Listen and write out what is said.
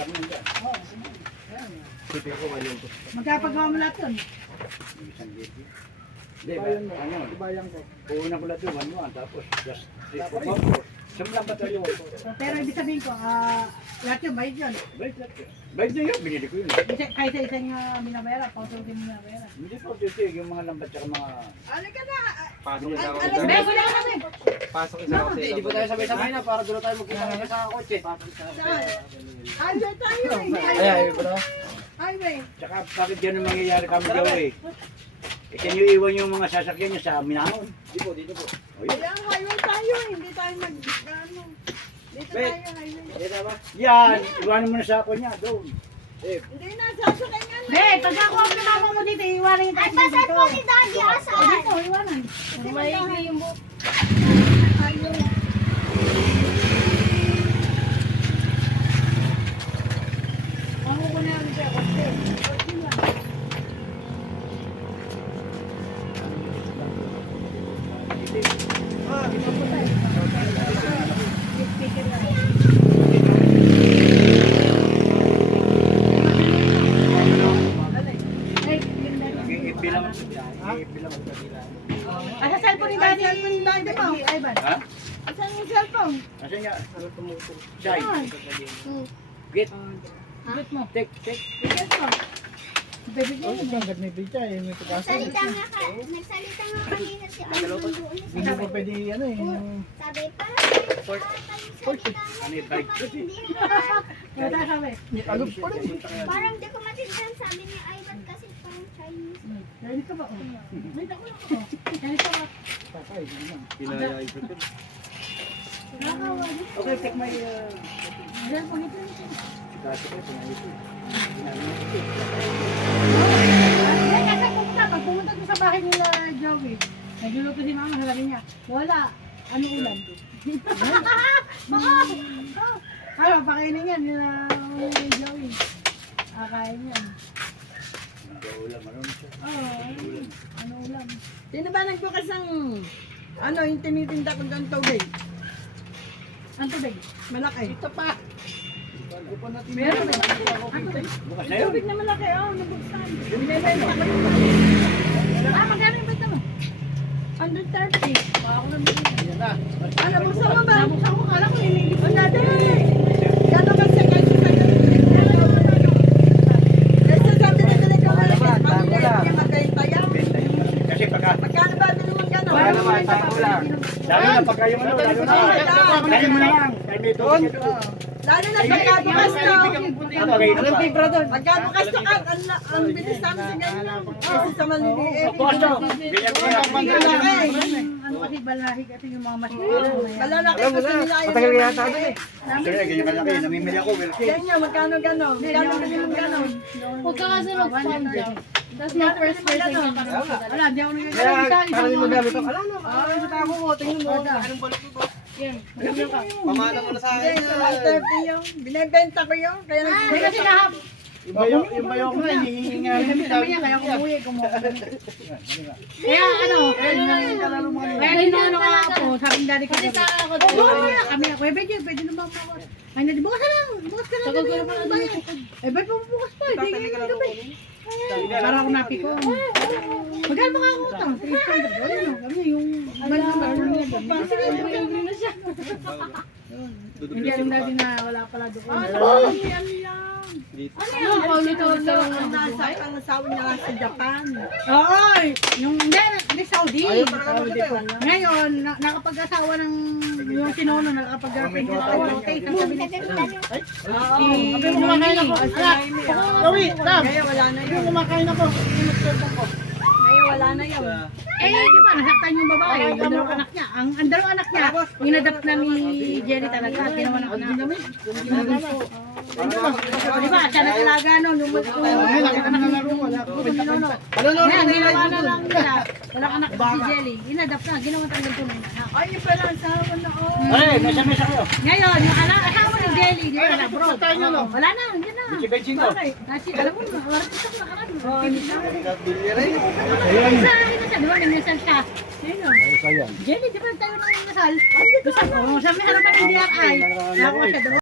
Kami yan. Oo. Sipi ko, wala yung Magkapagawa mo lahat yun. isang libo. Hindi, ano? Ibayang ko. Puuna ko lang doon, 1-1, tapos just 3-4. Sumlang ba tayo? Pero ibig sabihin ko, lahat yun, bayad yun. Bayad na yun, binili ko yun. Kahit sa isang binabayaran, paututin mo binabayaran. Hindi po, titig, yung mga lambat tsaka mga... Ano ka na? Pasok isa ako Alas sa beso na kami. Pasok isa ako sa Hindi po tayo sabay-sabay na para doon tayo magkita sa kotse. Highway tayo eh. Ay, bro. Highway. Tsaka bakit ganun mangyayari kami daw eh? Eh, kaya nyo iwan yung mga sasakyan nyo sa Minahon. Dito po. O yun. Kaya highway tayo eh. Hindi tayo ano. Dito tayo highway. Dito ba? Yan, iwanan mo na sa ako niya, doon. Hindi na, sasakay nga na. Be, pagka ako ang pinama mo dito, iwanan yung taxi dito. Ay, pasan po ni Daddy, asan? Dito, iwanan. May yung buhok. Ayun. Ako ko na yung siya, kotse. Kotse lang. Speaker lang. Ibilang ako sa nila. Ay, sa cellphone ni Daddy. Cellphone ni Daddy mo. Ivan. Ha? Asan yung cellphone? Asan niya? Jai. Git. Git mo. Take. Git mo. Bibigyan mo. Hanggat may pizza eh, may pagkasa. Nagsalita nga kanina si Alvin doon. Hindi mo pwede ano eh. Sabi, Ano yung bike? Kaya tayo sabi. Alog pa rin. parang di ko matindihan sabi ni Ivan kasi parang Chinese. Ganito ba? Ganito ko lang. Ganito ba? Patay, hindi lang. Pinayay ko ito. Nakakawa. Okay, take my... Ganyan po ito. Kasi ko, pinayin ko. Ay, kasi pag pumunta doon sa bahay nila Joey, nagluluto si mama, sabi niya, wala. Ano ulam? Ano, pakainin yan nila Joey. Kakain yan. Ulam, ano siya? Oo, ano ulam? Sino ba nagbukas ng ano, yung tinitinda ko ng tubig? Ang tubig. Malaki. Ito pa. Meron eh. Ang tubig. Bukas na yun. Tubig na malaki, oh, nabuksan. Magkano yung benta mo? 130. Ako lang bigyan. Yan na. Ano, buksan mo ba? Nabuksan ko, kala ko nililip. Ang dati. Gano'n kasi kasi sa kasi sabi na talaga ko alam mo, pamilya niya magkayta yan. Kasi pagka... Magkano ba din naman gano'n? Wala naman, tayo lang. Lalo na pagka yung ano, lalo na. Lalo mo na lang. Kaya may tubig ka doon. Lalo na pagkabukas to. Ano, kayo na ba? Pagkabukas to, ang bilis namin sa ganyan. Kasi sa maliliit. Bukas to. Ganyan ko yan. Ano kasi balahi kasi yung mga masikip. Malalaki kasi nila yun. Matagal kaya sa atin eh. Sorry, ganyan ka laki. Namimili ako, Wilkie. Ganyan, magkano gano'n? Magkano ganyan gano'n? Huwag ka kasi mag-spam dyan. That's my first person yung wala, di ako Kaya, nagagalit. parang yung magamit ako. Alam mo, Ako mo, tingnan mo. anong balot mo ba? Yan. Pamana mo na sa akin. Hindi, 130 yung. Binibenta ko yung. Kaya Hindi kasi nahap. Yung bayo ko na, hinihingi nga. Sabi niya, kaya kumuwi, Kaya ano, kaya inaano ka ako, sabi ng daddy ko. Kasi sa ako, kami ako, pwede naman ako. Ay, hindi, bukas ka lang Eh, ba't mo bukas pa? Hindi ka gabi. Para ako napiko. Magkano ba ako ito? 300. Wala no, kami yung hindi alam natin na wala pala doon. ano yan? Ano yan? Nasa ang asawa niya nga sa Japan. Ay! Yung hindi Saudi. Ngayon, nakapag-asawa ng yung sinono, nakapag-girlfriend niya sa taste ang sabi niya. Sabi mo kumakain ako. Gawi, Tam. Kaya wala na yun. Kumakain ako. Kaya wala na yun. Eh, di ba, nasaktan yung babae, yung dalawang anak niya. Ang dalawang anak niya, inadapt na ni Jerry talaga. Ginawa ng anak. Di ba, siya nagalaga nun. Yung anak niya. Ngayon, ginawa na lang nila. Walang anak si Jelly. Inadapt na, ginawa talagang tunay na anak. Ay, yung pala ang asawa na oh. Ay, mesa kayo. Ngayon, yung asawa ni Jelly, di ba na bro? Wala na, hindi na. Bensin ko. Kasi alam mo, warang ito ko nakaraan. Ayun. Sa akin na siya, di ba, minasal siya. Jelly, di ba tayo nang nasal? Gusto ko, sa may harapan ng DRI, nakuha siya doon.